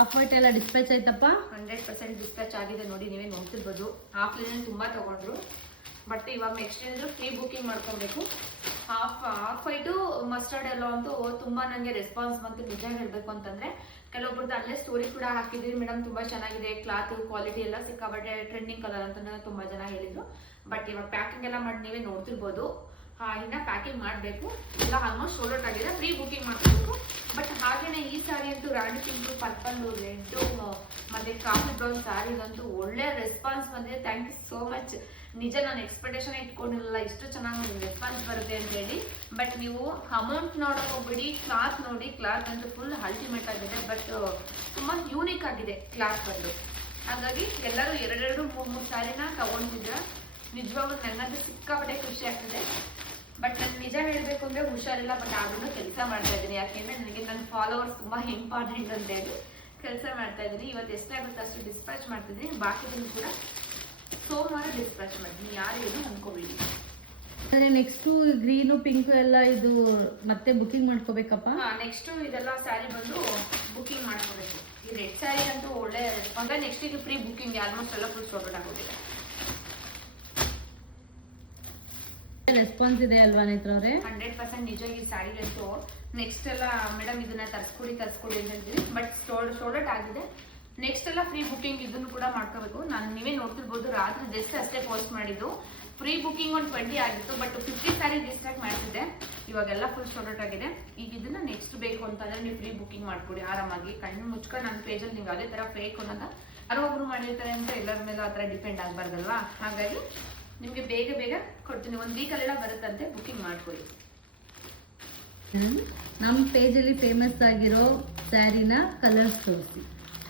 Of white ಎಲ್ಲ dispatch ಆಯ್ತಪ್ಪ. 100% dispatch ಆಗಿದೆ ನೋಡಿ, ನೀವೇ ನೋಡ್ತಿರ್ಬೋದು. ಹಾಫ್ ಲೈನ್ ತುಂಬಾ ತಗೊಂಡ್ರು, ಬಟ್ ಇವಾಗ ನೆಕ್ಸ್ಟ್ ಏನಿದ್ರು ಫ್ರೀ ಬುಕಿಂಗ್ ಮಾಡ್ಕೊಬೇಕು. ಹಾಫ್ ವೈಟು ಮಸ್ಟರ್ಡ್ ಎಲ್ಲೋ ಅಂತೂ ತುಂಬಾ ನನಗೆ ರೆಸ್ಪಾನ್ಸ್ ಬಂತು. ನಿಜ ಹೇಳ್ಬೇಕು ಅಂತಂದ್ರೆ ಕೆಲವೊಬ್ರದ್ದು ಅಲ್ಲೇ ಸ್ಟೋರಿ ಕೂಡ ಹಾಕಿದ್ರಿ, ಮೇಡಮ್ ತುಂಬಾ ಚೆನ್ನಾಗಿದೆ, ಕ್ಲಾತ್ ಕ್ವಾಲಿಟಿ ಎಲ್ಲ ಸಿಕ್ಕಾಬಟ್ಟೆ ಟ್ರೆಂಡಿಂಗ್ ಕಲರ್ ಅಂತ ತುಂಬಾ ಜನ ಹೇಳಿದ್ರು. ಬಟ್ ಇವಾಗ ಪ್ಯಾಕಿಂಗ್ ಎಲ್ಲ ಮಾಡಿ ನೀವೇ ನೋಡ್ತಿರ್ಬೋದು. ಇನ್ನ ಪ್ಯಾಕಿಂಗ್ ಮಾಡಬೇಕು, ಎಲ್ಲ ಆಲ್ಮೋಸ್ಟ್ ಸೋಲ್ಡ್ ಔಟ್ ಆಗಿದೆ. ಫ್ರೀ ಬುಕಿಂಗ್ ಮಾಡ್ಕೋಬೇಕು. ಬಟ್ ಹಾಗೇನೆ ಈ ಸಾರಿ ಅಂತೂ ರಾಣಿ ಪಿಂಕ್, ಪರ್ಪಲ್, ರೆಡ್ ಮತ್ತೆ ಕಾಫಿ ಬ್ರೌನ್ ಸಾರಿಗಂತೂ ಒಳ್ಳೆ ರೆಸ್ಪಾನ್ಸ್ ಬಂದಿದೆ. Thank you so much. ನಿಜ ನಾನು ಎಕ್ಸ್ಪೆಕ್ಟೇಷನ್ ಇಟ್ಕೊಂಡಿರಲಿಲ್ಲ ಇಷ್ಟು ಚೆನ್ನಾಗಿ ರೆಸ್ಪಾನ್ಸ್ ಬರುತ್ತೆ ಅಂತ ಹೇಳಿ. ಬಟ್ ನೀವು ಅಮೌಂಟ್ ನೋಡಕ್ ಹೋಗ್ಬಿಡಿ, ಕ್ಲಾತ್ ನೋಡಿ. ಕ್ಲಾತ್ ಅಂತೂ ಫುಲ್ ಅಲ್ಟಿಮೇಟ್ ಆಗಿದೆ, ಬಟ್ ತುಂಬಾ ಯೂನಿಕ್ ಆಗಿದೆ ಕ್ಲಾತ್ ಬಂದು. ಹಾಗಾಗಿ ಎಲ್ಲರೂ 2-3 ಸಾರಿನ ತಗೊಂಡಿದ್ರ. ನಿಜವಾಗ್ಲೂ ನಂಗಂತೂ ಸಿಕ್ಕಾಪಟ್ಟೆ ಖುಷಿ ಆಗ್ತಿದೆ. ಬಟ್ ನನ್ ನಿಜ ಹೇಳ್ಬೇಕು ಅಂದ್ರೆ ಹುಷಾರಿಲ್ಲ, ಬಟ್ ಆದ್ರೂ ಕೆಲಸ ಮಾಡ್ತಾ ಇದ್ದೀನಿ. ಯಾಕೆಂದ್ರೆ ನನಗೆ ನನ್ನ ಫಾಲೋವರ್ಸ್ ತುಂಬಾ ಇಂಪಾರ್ಟೆಂಟ್ ಅಂತ ಹೇಳಿ ಕೆಲಸ ಮಾಡ್ತಾ ಇದ್ದೀನಿ. ಇವತ್ತು ಎಷ್ಟಾಗುತ್ತೆ ಅಷ್ಟು ಡಿಸ್ಪ್ಯಾಚ್ ಮಾಡ್ತಿದ್ದೀನಿ. ಬಾಕಿದನ್ನು ಕೂಡ ಸೋಮವಾರ ಡಿಸ್ಪ್ಯಾಚ್ ಮಾಡ್ತೀನಿ, ಯಾರು ಏನು ಅನ್ಕೋಬೇಡಿ. ನೆಕ್ಸ್ಟ್ ಗ್ರೀನು ಪಿಂಕ್ ಎಲ್ಲ ಇದು ಮತ್ತೆ ಬುಕಿಂಗ್ ಮಾಡ್ಕೋಬೇಕಪ್ಪ. ನೆಕ್ಸ್ಟ್ ಇದೆಲ್ಲ ಸ್ಯಾರಿ ಬಂದು ಬುಕಿಂಗ್ ಮಾಡ್ಕೋಬೇಕು. ಈ ರೆಡ್ ಸ್ಯಾರಿ ಅಂತೂ ಒಳ್ಳೆ ರೆಸ್ಪಾನ್ಸ್. ನೆಕ್ಸ್ಟ್ ಇದು ಫ್ರೀ ಬುಕಿಂಗ್ ಆಲ್ಮೋಸ್ಟ್ ಎಲ್ಲ ಫುಲ್ ಸೋಲ್ಡ್ ಆಗೋಗಿದೆ. ರೆಸ್ಪಾನ್ಸ್ ಇದೆ ಅಲ್ವಾ ನೇತ್ರವ್ರೆ? 100% ನಿಜ. ಈ ಸ್ಯಾರಿ ಅಂತೂ ನೆಕ್ಸ್ಟ್ ಎಲ್ಲ ಮೇಡಮ್ ಇದನ್ನ ತರ್ಸ್ಕೊಡಿ ಅಂತ ಹೇಳ್ತೀವಿ, ಬಟ್ ಸೋಲ್ಡ್ ಆಗಿದೆ. ನೆಕ್ಸ್ಟ್ ಎಲ್ಲ ಫ್ರೀ ಬುಕಿಂಗ್ ಇದನ್ನು ಕೂಡ ಮಾಡ್ಕೋಬೇಕು. ನಾನು ನೀವೇ ನೋಡ್ತಿರ್ಬೋದು, ರಾತ್ರಿ ಜಸ್ಟ್ ಅಷ್ಟೇ ಪೋಸ್ಟ್ ಮಾಡಿದ್ದು. ಫ್ರೀ ಬುಕಿಂಗ್ ಒಂದು 20 ಆಗಿತ್ತು, ಬಟ್ 50 ಸ್ಯಾರಿ ಡಿಸ್ಟ್ರಾಕ್ಟ್ ಮಾಡ್ತಿದ್ದೆ. ಇವಾಗೆಲ್ಲ ಫುಲ್ ಸೋಲ್ಡ್ ಔಟ್ ಆಗಿದೆ. ಈಗ ಇದನ್ನ ನೆಕ್ಸ್ಟ್ ಬೇಕು ಅಂತಂದ್ರೆ ನೀವು ಫ್ರೀ ಬುಕಿಂಗ್ ಮಾಡ್ಕೊಡಿ ಆರಾಮಾಗಿ. ಕಣ್ಣು ಮುಚ್ಕೊಂಡು ನನ್ನ ಪೇಜಲ್ಲಿ ನಿಮ್ಗೆ ಅದೇ ತರ ಫೇಕ್ ಅನ್ನೋದ ಯಾರೋ ಒಬ್ರು ಮಾಡಿರ್ತಾರೆ ಅಂತ ಎಲ್ಲರ ಮೇಲೆ ಆ ಥರ ಡಿಪೆಂಡ್ ಆಗಬಾರ್ದಲ್ವಾ. ಹಾಗಾಗಿ ನಿಮ್ಗೆ ಬೇಗ ಕೊಡ್ತೀನಿ. 1 ವೀಕಲ್ಲೆಲ್ಲ ಬರುತ್ತಂತೆ, ಬುಕಿಂಗ್ ಮಾಡ್ಕೊಳ್ಳಿ. ನಮ್ಮ ಪೇಜಲ್ಲಿ ಫೇಮಸ್ ಆಗಿರೋ ಸ್ಯಾರಿನ ಕಲರ್ಸ್ ತೋರಿಸಿ.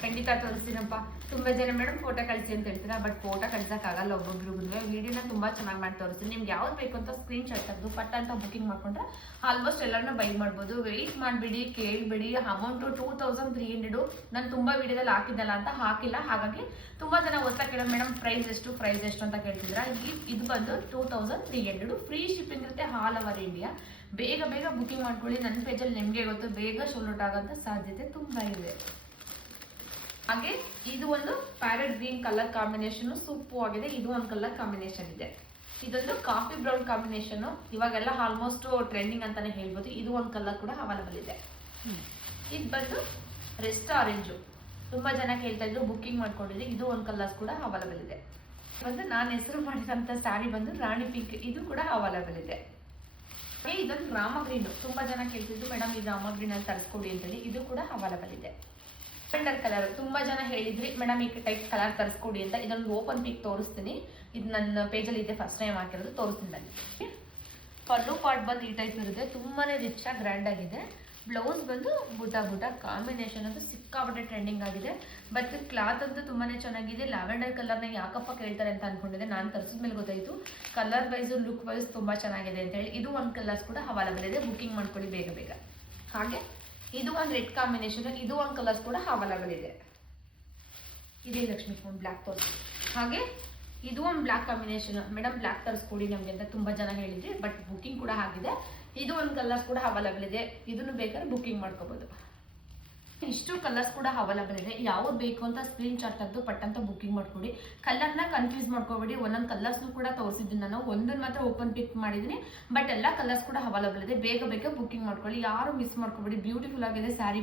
ಖಂಡಿತ ತೋರಿಸ್ತೀನಪ್ಪ. ತುಂಬಾ ಜನ ಮೇಡಮ್ ಫೋಟೋ ಕಳಿಸಿ ಅಂತ ಹೇಳ್ತೀರಾ, ಬಟ್ ಫೋಟೋ ಕಳ್ಸಕ್ಕಾಗಲ್ಲ ಒಬ್ಬೊಬ್ರಿಗೆ. ವಿಡಿಯೋನ ತುಂಬಾ ಚೆನ್ನಾಗಿ ಮಾಡಿ ತೋರಿಸ್ತೀನಿ. ನಿಮ್ಗೆ ಯಾವ್ದು ಬೇಕು ಅಂತ ಸ್ಕ್ರೀನ್ ಶಾಟ್ ತೆಗೆದು ಪಟ್ಟ ಅಂತ ಬುಕಿಂಗ್ ಮಾಡ್ಕೊಂಡ್ರೆ ಆಲ್ಮೋಸ್ಟ್ ಎಲ್ಲರನ್ನೂ ಬೈ ಮಾಡ್ಬೋದು. ವೆಯ್ಟ್ ಮಾಡಬೇಡಿ, ಕೇಳಬೇಡಿ. ಅಮೌಂಟು 2300. ನಾನು ತುಂಬಾ ವಿಡಿಯೋದಲ್ಲಿ ಹಾಕಿದ್ದಲ್ಲ ಅಂತ ಹಾಕಿಲ್ಲ. ಹಾಗಾಗಿ ತುಂಬಾ ಜನ ಹೊಸ ಕೇಳೋ ಮೇಡಮ್ ಪ್ರೈಸ್ ಎಷ್ಟು ಅಂತ ಕೇಳ್ತಿದ್ದೀರಾ. ಇದು ಬಂದು 2300. ಫ್ರೀ ಶಿಪ್ಪಿಂಗ್ ಇರುತ್ತೆ ಆಲ್ ಓವರ್ ಇಂಡಿಯಾ. ಬೇಗ ಬುಕಿಂಗ್ ಮಾಡ್ಕೊಳ್ಳಿ. ನನ್ನ ಪೇಜಲ್ಲಿ ನಿಮಗೆ ಗೊತ್ತು, ಬೇಗ ಸೋಲ್ಡ್ ಔಟ್ ಆಗೋಂಥ ಸಾಧ್ಯತೆ ತುಂಬಾ ಇದೆ. ಹಾಗೆ ಇದು ಒಂದು parrot green colour combination super ಆಗಿದೆ. ಇದು ಒಂದು ಕಲರ್ ಕಾಂಬಿನೇಷನ್ ಇದೆ. ಇದೊಂದು ಕಾಫಿ ಬ್ರೌನ್ ಕಾಂಬಿನೇಷನ್, ಇವಾಗೆಲ್ಲ ಆಲ್ಮೋಸ್ಟ್ ಟ್ರೆಂಡಿಂಗ್ ಅಂತಾನೆ ಹೇಳ್ಬೋದು. ಇದು ಒಂದು ಕಲರ್ ಕೂಡ ಅವೈಲೇಬಲ್ ಇದೆ. ಇದು ಬಂದು ರೆಸ್ಟ್ ಆರೆಂಜು, ತುಂಬಾ ಜನ ಕೇಳ್ತಾ ಇದ್ರು, ಬುಕಿಂಗ್ ಮಾಡ್ಕೊಂಡಿದ್ದೆ. ಇದು ಒಂದು ಕಲರ್ಸ್ ಕೂಡ ಅವೈಲೇಬಲ್ ಇದೆ. ಬಂದು ನಾನು ಹೆಸರು ಮಾಡಿದಂತ ಸ್ಯಾರಿ ಬಂದು ರಾಣಿ ಪಿಂಕ್, ಇದು ಕೂಡ ಅವೈಲೇಬಲ್ ಇದೆ. ಇದೊಂದು ರಾಮ ಗ್ರೀನ್, ತುಂಬಾ ಜನ ಕೇಳ್ತಿದ್ರು ಮೇಡಮ್ ಇದು ರಾಮ ಗ್ರೀನ್ ಅಲ್ಲಿ ತರಿಸ್ಕೊಡಿ ಅಂತೇಳಿ. ಇದು ಕೂಡ ಅವೈಲೇಬಲ್ ಇದೆ. ವೆಂಡರ್ ಕಲರ್ ತುಂಬಾ ಜನ ಹೇಳಿದ್ರಿ ಮೇಡಮ್ ಈ ಟೈಪ್ ಕಲರ್ ತರಿಸ್ಕೊಡಿ ಅಂತ. ಇದೊಂದು ಓಪನ್ ಪಿಕ್ ತೋರಿಸ್ತೀನಿ. ಇದು ನನ್ನ ಪೇಜಲ್ಲಿ ಇದೆ, ಫಸ್ಟ್ ಟೈಮ್ ಹಾಕಿರೋದು, ತೋರಿಸ್ತೀನಿ ಬನ್ನಿ. ಪಲ್ಲು ಪಾರ್ಟ್ ಬಂದು ಈ ಟೈಪ್ ಇರುತ್ತೆ, ತುಂಬಾನೇ ರಿಚ್ ಆಗಿ ಗ್ರ್ಯಾಂಡ್ ಆಗಿದೆ. ಬ್ಲೌಸ್ ಬಂದು ಬುಟ ಕಾಂಬಿನೇಷನ್ ಅಂತೂ ಸಿಕ್ಕಾಪಟ್ಟೆ ಟ್ರೆಂಡಿಂಗ್ ಆಗಿದೆ. ಬಟ್ ಕ್ಲಾತ್ ಅಂತೂ ತುಂಬಾನೇ ಚೆನ್ನಾಗಿದೆ. ಲ್ಯಾವೆಂಡರ್ ಕಲರ್ನ ಯಾಕಪ್ಪ ಕೇಳ್ತಾರೆ ಅಂತ ಅನ್ಕೊಂಡಿದ್ದೆ, ನಾನು ತರಿಸಿದ್ಮೇಲೆ ಗೊತ್ತಾಯ್ತು ಕಲರ್ ವೈಸ್ ಲುಕ್ ವೈಸ್ ತುಂಬಾ ಚೆನ್ನಾಗಿದೆ ಅಂತ ಹೇಳಿ. ಇದು ಒಂದು ಕಲರ್ಸ್ ಕೂಡ ಅವೈಲೇಬಲ್ ಇದೆ, ಬುಕಿಂಗ್ ಮಾಡ್ಕೊಳ್ಳಿ ಬೇಗ. ಹಾಗೆ ಇದು ಒಂದು ರೆಡ್ ಕಾಂಬಿನೇಷನ್, ಇದು ಒಂದು ಕಲರ್ಸ್ ಕೂಡ ಅವೈಲೇಬಲ್ ಇದೆ. ಇದೇ ಲಕ್ಷ್ಮಿ ಫೋನ್ ಬ್ಲ್ಯಾಕ್ ತೋರಿಸಿ. ಹಾಗೆ ಇದು ಒಂದು ಬ್ಲ್ಯಾಕ್ ಕಾಂಬಿನೇಷನ್, ಮೇಡಮ್ ಬ್ಲ್ಯಾಕ್ ತರಿಸ್ಕೊಡಿ ನಮಗೆ ಅಂತ ತುಂಬಾ ಜನ ಹೇಳಿದ್ರಿ, ಬಟ್ ಬುಕಿಂಗ್ ಕೂಡ ಆಗಿದೆ. ಇದು ಒಂದು ಕಲರ್ಸ್ ಕೂಡ ಅವೈಲೇಬಲ್ ಇದೆ, ಇದನ್ನು ಬೇಕಾದ್ರೆ ಬುಕಿಂಗ್ ಮಾಡ್ಕೋಬಹುದು. ಇಷ್ಟು ಕಲರ್ಸ್ ಕೂಡ ಅವೈಲೇಬಲ್ ಇದೆ. ಯಾವ್ದು ಬೇಕು ಅಂತ ಸ್ಕ್ರೀನ್ ಶಾಟ್ ತೆಗೆದು ಪಟ್ಟಂತ ಬುಕಿಂಗ್ ಮಾಡ್ಕೊಡಿ. ಕಲರ್ನ ಕನ್ಫ್ಯೂಸ್ ಮಾಡ್ಕೋಬೇಡಿ. ಒಂದೊಂದು ಕಲರ್ಸ್ನು ಕೂಡ ತೋರಿಸಿದ್ದೀನಿ ನಾನು, ಒಂದನ್ನು ಮಾತ್ರ ಓಪನ್ ಪಿಕ್ ಮಾಡಿದ್ದೀನಿ. ಬಟ್ ಎಲ್ಲ ಕಲರ್ಸ್ ಕೂಡ ಅವೈಲೇಬಲ್ ಇದೆ. ಬೇಗ ಬುಕಿಂಗ್ ಮಾಡ್ಕೊಳ್ಳಿ, ಯಾರು ಮಿಸ್ ಮಾಡ್ಕೋಬೇಡಿ. ಬ್ಯೂಟಿಫುಲ್ ಆಗಿದೆ ಸ್ಯಾರಿ.